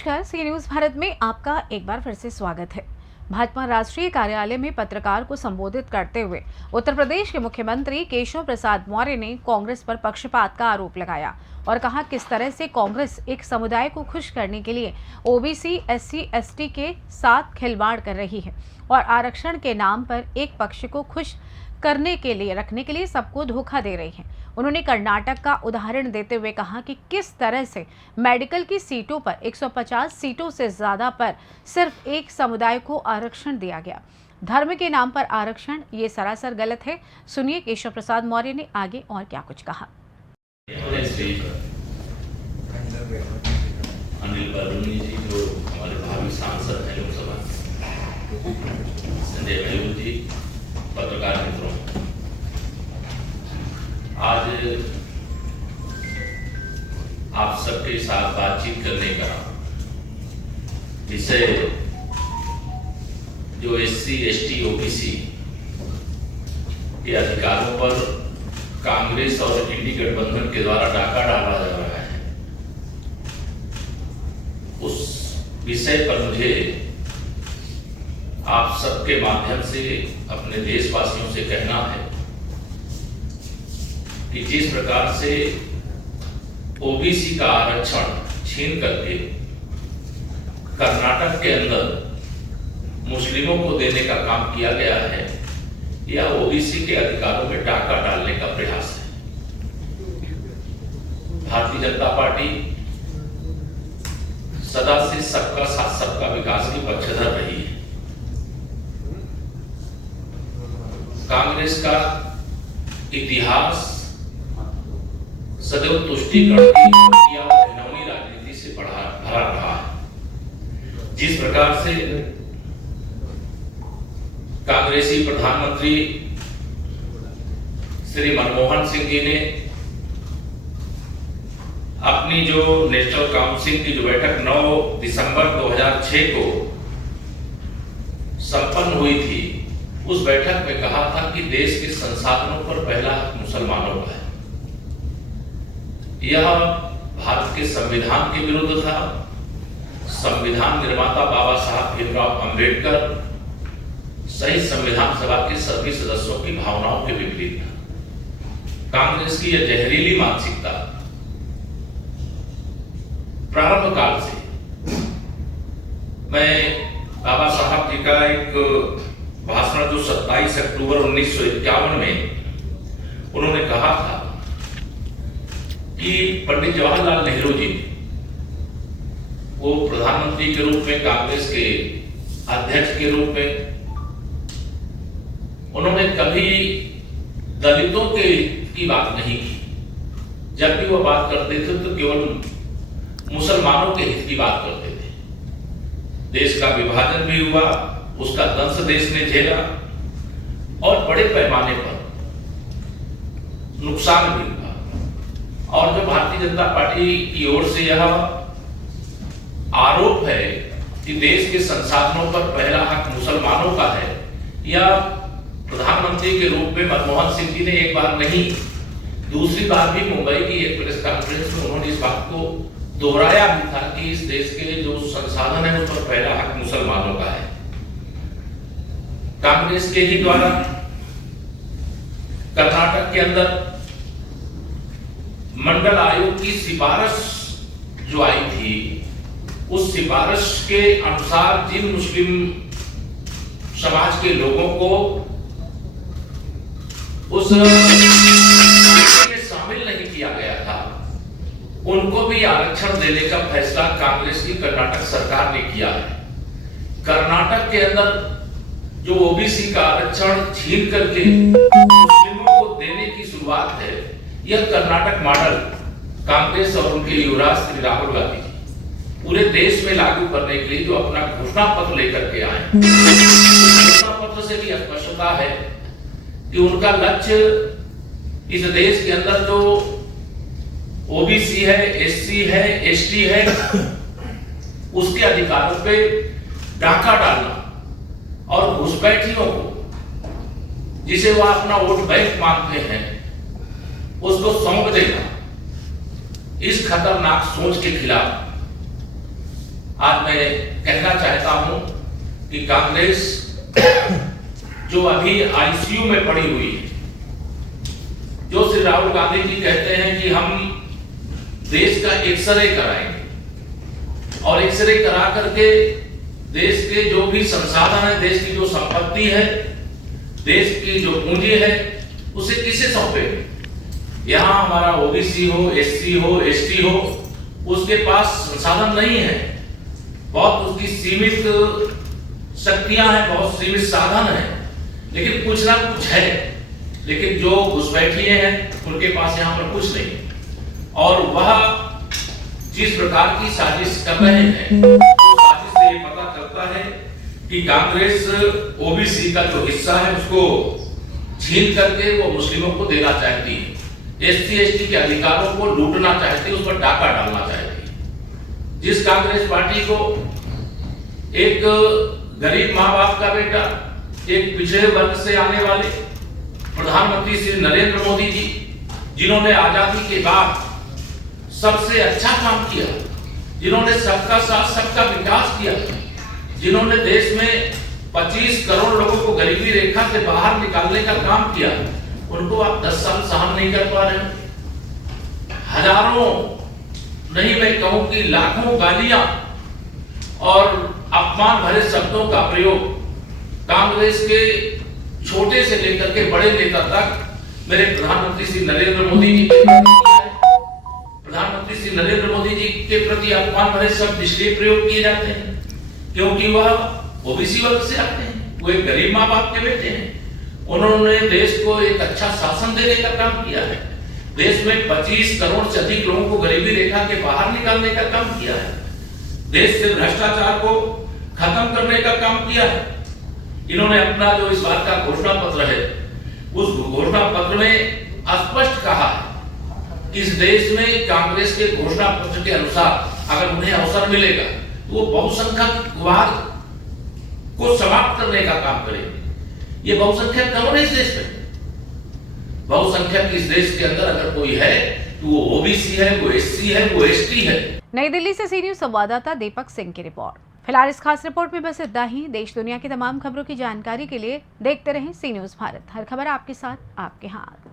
नमस्कार, सी न्यूज़ भारत में आपका एक बार फिर से स्वागत है। भाजपा राष्ट्रीय कार्यालय में पत्रकार को संबोधित करते हुए उत्तर प्रदेश के मुख्यमंत्री केशव प्रसाद मौर्य ने कांग्रेस पर पक्षपात का आरोप लगाया और कहा किस तरह से कांग्रेस एक समुदाय को खुश करने के लिए ओबीसी, एससी, एसटी के साथ खिलवाड़ कर रही है और आरक्षण के नाम पर एक पक्ष को खुश करने के लिए रखने के लिए सबको धोखा दे रही है। उन्होंने कर्नाटक का उदाहरण देते हुए कहा कि किस तरह से मेडिकल की सीटों पर 150 सीटों से ज्यादा पर सिर्फ एक समुदाय को आरक्षण दिया गया। धर्म के नाम पर आरक्षण ये सरासर गलत है। सुनिए केशव प्रसाद मौर्य ने आगे और क्या कुछ कहा। अनिल बलूनी जी जो हमारे भावी सांसद हैं लोकसभा, संजय महलू जी, पत्रकार मित्रों, आज आप सबके साथ बातचीत करने का विषय जो एससी, एसटी, ओबीसी के अधिकारों पर कांग्रेस और इंडी गठबंधन के द्वारा डाका डाला जा रहा है, उस विषय पर मुझे आप सबके माध्यम से अपने देशवासियों से कहना है कि जिस प्रकार से ओबीसी का आरक्षण छीन करके कर्नाटक के अंदर मुस्लिमों को देने का काम किया गया है, यह ओबीसी के अधिकारों में डाका डालने का प्रयास है। भारतीय जनता पार्टी सदा से सबका साथ सबका विकास की पक्षधर रही है। कांग्रेस का इतिहास सदैव तुष्टीकरण की या घिनौनी राजनीति से भरा रहा है। जिस प्रकार से कांग्रेसी प्रधानमंत्री श्री मनमोहन सिंह जी ने अपनी जो नेशनल काउंसिल की जो बैठक 9 दिसंबर 2006 को संपन्न हुई थी, उस बैठक में कहा था कि देश के संसाधनों पर पहला हक मुसलमानों का है। यह भारत के संविधान के विरुद्ध था। संविधान निर्माता बाबा साहब भीमराव अंबेडकर सहित संविधान सभा के सभी सदस्यों की भावनाओं के विपरीत था। कांग्रेस की यह जहरीली मानसिकता प्रारंभ काल से, मैं बाबा साहब जी का एक भाषण जो 27 अक्टूबर 1951 में उन्होंने कहा था कि पंडित जवाहरलाल नेहरू जी वो प्रधानमंत्री के रूप में, कांग्रेस के अध्यक्ष के रूप में, उन्होंने कभी दलितों की बात नहीं की। जब भी वो बात करते थे तो केवल मुसलमानों के हित की बात करते थे। देश का विभाजन भी हुआ, उसका दंश देश ने झेला और बड़े पैमाने पर नुकसान भी हुआ। और जो भारतीय जनता पार्टी की ओर से यह आरोप है कि देश के संसाधनों पर पहला हक मुसलमानों का है, यह प्रधानमंत्री के रूप में मनमोहन सिंह जी ने एक बार नहीं, दूसरी बार भी मुंबई की एक प्रेस कॉन्फ्रेंस में उन्होंने इस बात को दोहराया भी था कि इस देश के जो संसाधन है उस पर पहला हक मुसलमानों का है। कांग्रेस के ही द्वारा कर्नाटक के अंदर मंडल आयोग की सिफारिश जो आई थी, उस सिफारिश के अनुसार जिन मुस्लिम समाज के लोगों को उस में शामिल नहीं किया गया था, उनको भी आरक्षण देने का फैसला कांग्रेस की कर्नाटक सरकार ने किया है। कर्नाटक के अंदर जो ओबीसी का आरक्षण छीन करके मुस्लिमों को देने की शुरुआत है, यह कर्नाटक मॉडल कांग्रेस और उनके युवराज श्री राहुल गांधी जी पूरे देश में लागू करने के लिए जो अपना घोषणा पत्र लेकर के आए, घोषणा पत्र से भी स्पष्टता है कि उनका लक्ष्य इस देश के अंदर जो ओबीसी है, एससी है, एसटी है, उसके अधिकारों पे डाका डालना और घुसपैठियों को, जिसे वह अपना वोट बैंक मानते हैं, उसको सौंप देना, इस खतरनाक सोच के खिलाफ आज मैं कहना चाहता हूं कि कांग्रेस जो अभी आईसीयू में पड़ी हुई है, जो श्री राहुल गांधी जी कहते हैं कि हम देश का एक्सरे कराएंगे और एक्सरे करा करके देश के जो भी संसाधन है, देश की जो संपत्ति है, देश की जो पूंजी है, उसे किसे सौंपेंगे? यहाँ हमारा ओबीसी हो, एससी हो, एसटी हो, उसके पास संसाधन नहीं है, बहुत उसकी सीमित शक्तियां हैं, बहुत सीमित साधन है, लेकिन कुछ ना कुछ है। लेकिन जो घुसपैठिए हैं उनके पास यहाँ पर कुछ नहीं, और वह जिस प्रकार की साजिश कर रहे हैं, तो साजिश से ये पता चलता है कि कांग्रेस ओबीसी का जो हिस्सा है उसको छीन करके वो मुस्लिमों को देना चाहती है, एससी एसटी के अधिकारों को लूटना चाहती है, उस पर डाका डालना चाहती है। जिस कांग्रेस पार्टी को एक गरीब माँ बाप का बेटा, एक पिछड़े वर्ग से आने वाले प्रधानमंत्री श्री नरेंद्र मोदी जी, जिन्होंने आजादी के बाद सबसे अच्छा काम किया, जिन्होंने सबका साथ सबका विकास किया, जिन्होंने देश में 25 करोड़ लोगों को गरीबी रेखा से बाहर निकालने का काम किया, उनको आप 10 साल सहन नहीं कर पा रहे। हजारों नहीं, मैं कहूं कि लाखों गालियां और अपमान भरे शब्दों का प्रयोग कांग्रेस के छोटे से लेकर के बड़े नेता तक मेरे प्रधानमंत्री श्री नरेंद्र मोदी जी के प्रधानमंत्री श्री नरेंद्र मोदी जी के प्रति अपमान भरे शब्द इसलिए प्रयोग किए जाते हैं क्योंकि वह ओबीसी वर्ग से आते हैं, वो एक गरीब माँ बाप के बेटे हैं। उन्होंने देश को एक अच्छा शासन देने का काम किया है, देश में 25 करोड़ से अधिक लोगों को गरीबी रेखा के बाहर निकालने का काम किया है, देश से भ्रष्टाचार को खत्म करने का काम किया है। इन्होंने अपना जो इस बात का घोषणा पत्र है, उस घोषणा पत्र में स्पष्ट कहा है कि इस देश में कांग्रेस के घोषणा पत्र के अनुसार अगर उन्हें अवसर मिलेगा तो वो बहुसंख्यकवाद को समाप्त करने का काम करेंगे। ये बहुसंख्यक कौन है इस देश में? बहुसंख्यक इस देश के अंदर अगर कोई है तो वो ओबीसी है, वो एससी है, वो एसटी है। नई दिल्ली से सी न्यूज संवाददाता दीपक सिंह की रिपोर्ट। फिलहाल इस खास रिपोर्ट में बस इतना ही। देश दुनिया की तमाम खबरों की जानकारी के लिए देखते रहें सी न्यूज भारत। हर खबर आपके साथ, आपके हाथ।